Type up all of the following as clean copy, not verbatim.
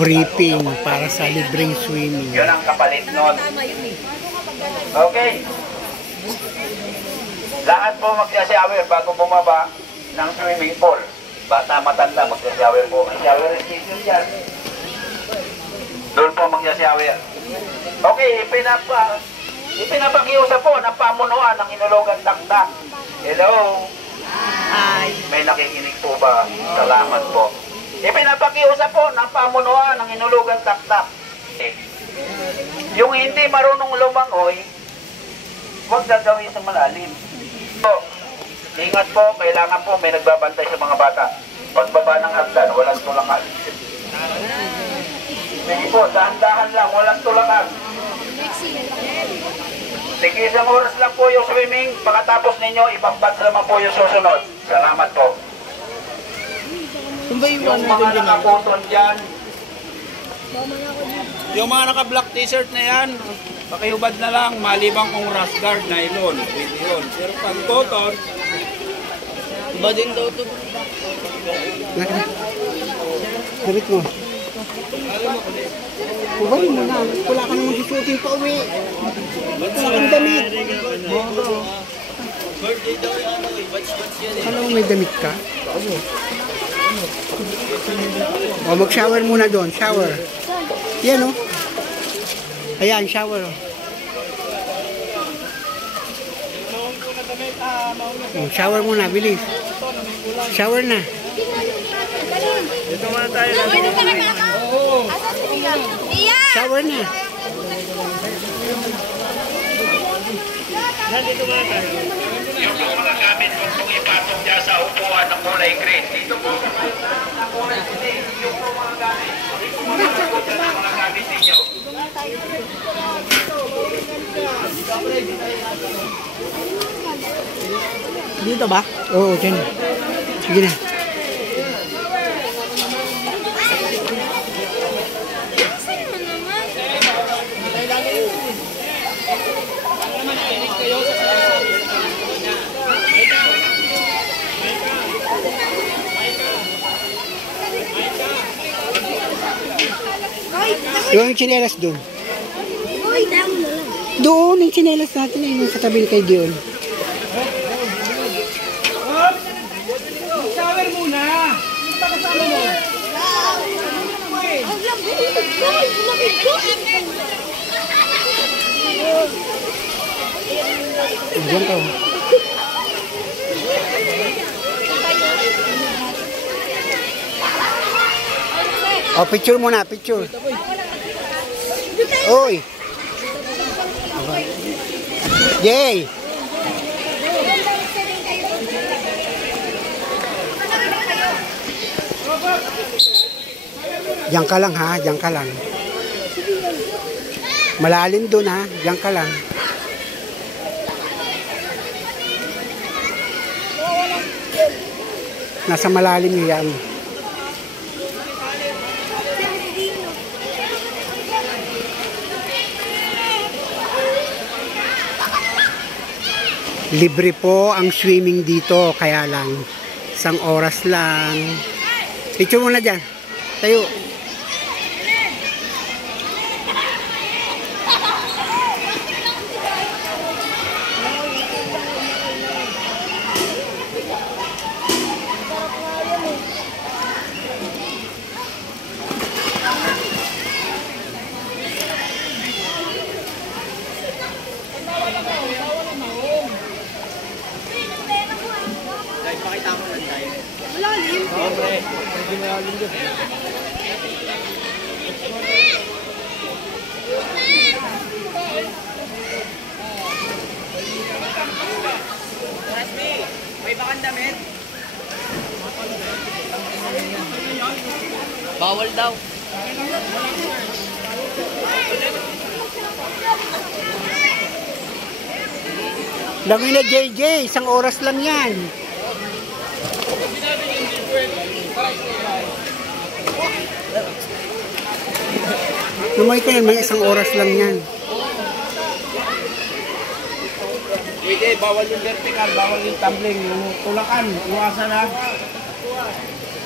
briefing para sa libreng swimming. Yun ang kapalit nun. Okay. Lahat po magsashower bago bumaba ng swimming pool. Bata, matanda, magsashower po. Ang shower station dyan. Doon po magsashower. Okay, ipinapakiusap po ng pamunuan ng Inulugan Taktak. Hello? Hi. May nakikinig po ba? Salamat po. Ipinapakiusap po ng pamunuan ng Inulugan Taktak. Yung hindi marunong lumangoy, huwag gagawin sa malalim. So, ingat po, kailangan po may nagbabantay sa mga bata. Pagbaba ng hagdan, walang tulakan. Sige po, dahan-dahan lang, walang tulakan. Sige, isang oras lang po yung swimming. Pagkatapos ninyo, ibang batch naman po yung susunod. Salamat po. Yung mga nakaputon dyan, yung mga naka-black t-shirt na yan, pakihubad na lang, malibang kung rash guard, nylon, pwede yun. Pero pag cotton, iba din daw ito. Damit mo. Huwag mo na. Wala ka naman susutin pa uwi. Wala kang damit. Alam mo may damit ka? O mag-shower muna doon. Shower. Yan o. Ayan, shower o. Shower muna, bilis. Shower na. Ito muna tayo. Shower na. yung mga gamit mo kung ipatong dyan sa upuan ng kulay green. Dito po sa ng kulay green, yung mga gamit. Dito po ng mga gamit ninyo. Dito ba? Oo, dyan. Sige na. Yung tsinelas doon. Doon, yung tsinelas natin ay yung katabi kay Dion. Shower muna! Pagkasama mo! Diyan ka. Oh, picture muna, picture. Oy. Yay. Diyan ka lang ha, diyan ka lang. Malalim doon ha, diyan ka lang. Nasa malalim yan. Libre po ang swimming dito, kaya lang isang oras lang. Picture muna dyan. Tayo. Pakita mo lang tayo. Malalim. Dobre. Hindi malalim doon. Rasmi, may bakang damit. Bawal daw. Lami na JJ, isang oras lang yan. Lumay ka yan, may isang oras lang yan. Pwede, bawal yung vertical, bawal yung tumbling, yung tulakan, iwasan na.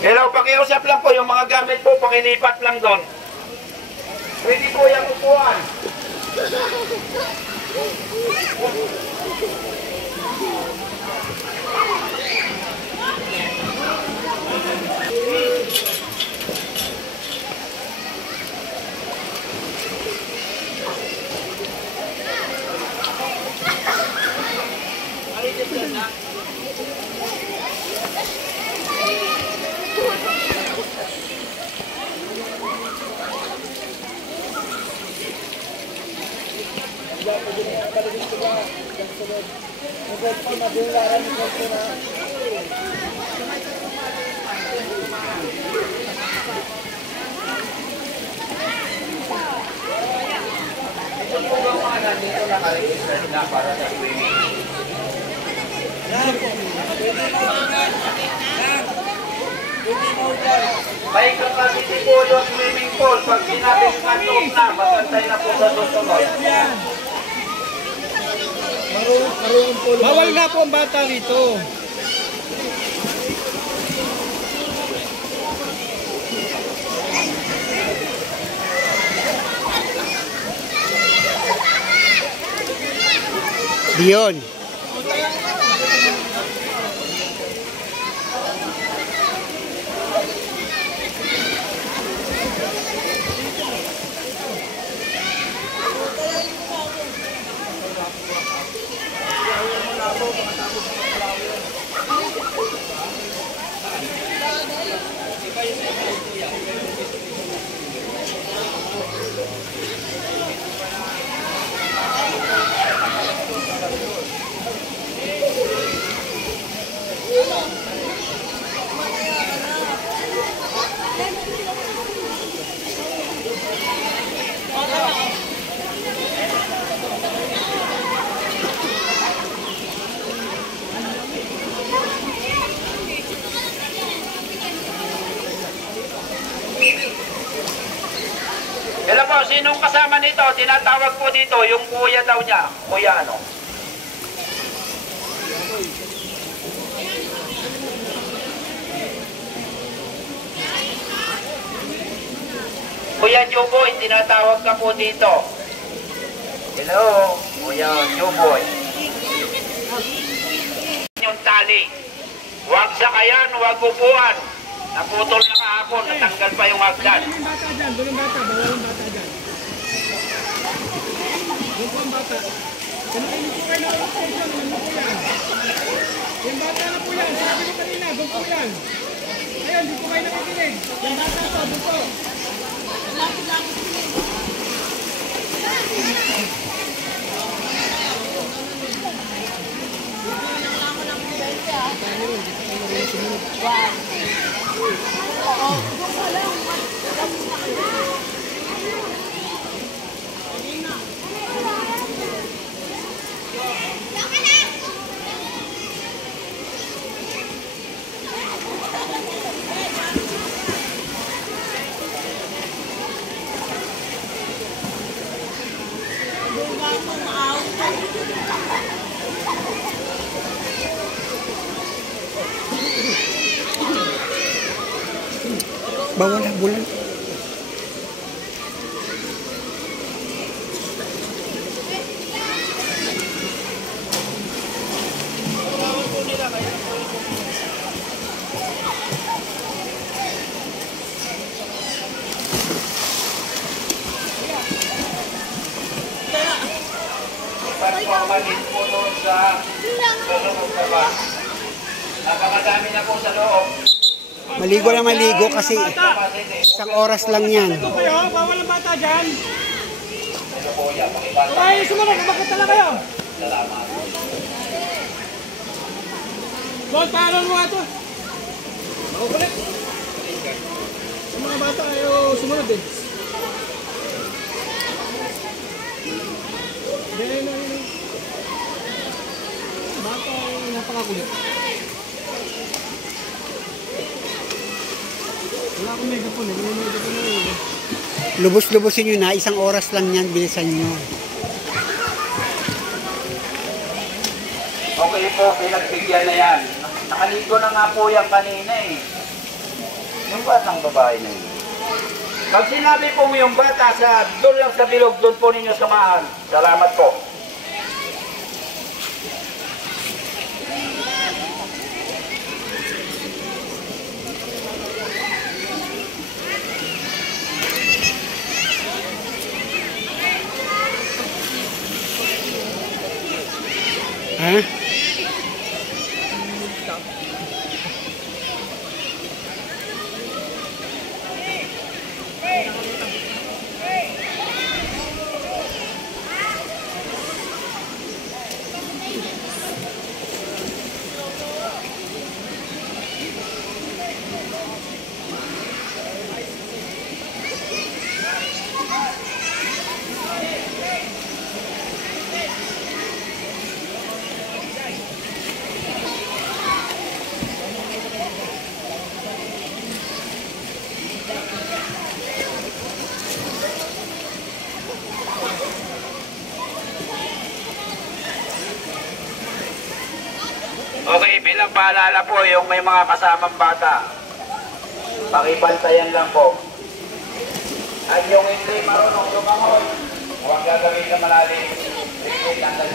Hello, pakiusap lang po yung mga gamit po, pakilipat lang doon. Pwede po yung upuan. Dito naka-register na para sa swimming. May capacity po yung swimming pool. Pag sinabing cut-off na, magantay na po sa susunod. Bawal nga po ang bata rito. Diyon. Hello po, sinong kasama nito? Tinatawag po dito, yung kuya daw niya. Kuya ano? Kuya Juboy, tinatawag ka po dito. Hello, Kuya Juboy. Yung tali. Huwag sakayan, huwag upuan. Naputol na kahapon, natanggal pa yung hagdan. Yung bata dyan, doon ang bata, bawal ang bata dyan. Doon po ang bata. Kung nakainin po kayo na ulit station, ano po yan? Yung bata na po yan, sabi ko kanina, doon po yan. Ayun, di po kayo nakikinig. Yung bata to, doon po. Bawal na bulan. Pagpapalin po doon sa loob na ba? Napakadami na po sa loob. Maligo na maligo kasi isang oras lang yan. Ito kayo, bawal ang bata dyan. Ito po yan, pakibata. Ay, sumunod, bakit na kayo? Salamat. Boss, paano mo nga ito? Makukulit. Ang mga bata kayo sumunod eh. Dahil na yun. Bata ay napakakulit. Wala akong megaphone eh. Wala megaphone na yun. Lubos-lubosin nyo na, isang oras lang yan, bilisan nyo. Okay po, pinagbigyan na yan. Nakaligo na nga po yan kanina eh. Yung batang babae na yun. Pag sinabi po yung bata sa doon lang sa bilog, doon po ninyo samahan. Salamat po. Ha? Okay, bilang paalala po yung may mga kasamang bata. Pakibantayan lang po. At yung hindi marunong lumangon, huwag gagawin na malalim. Tingin lang sa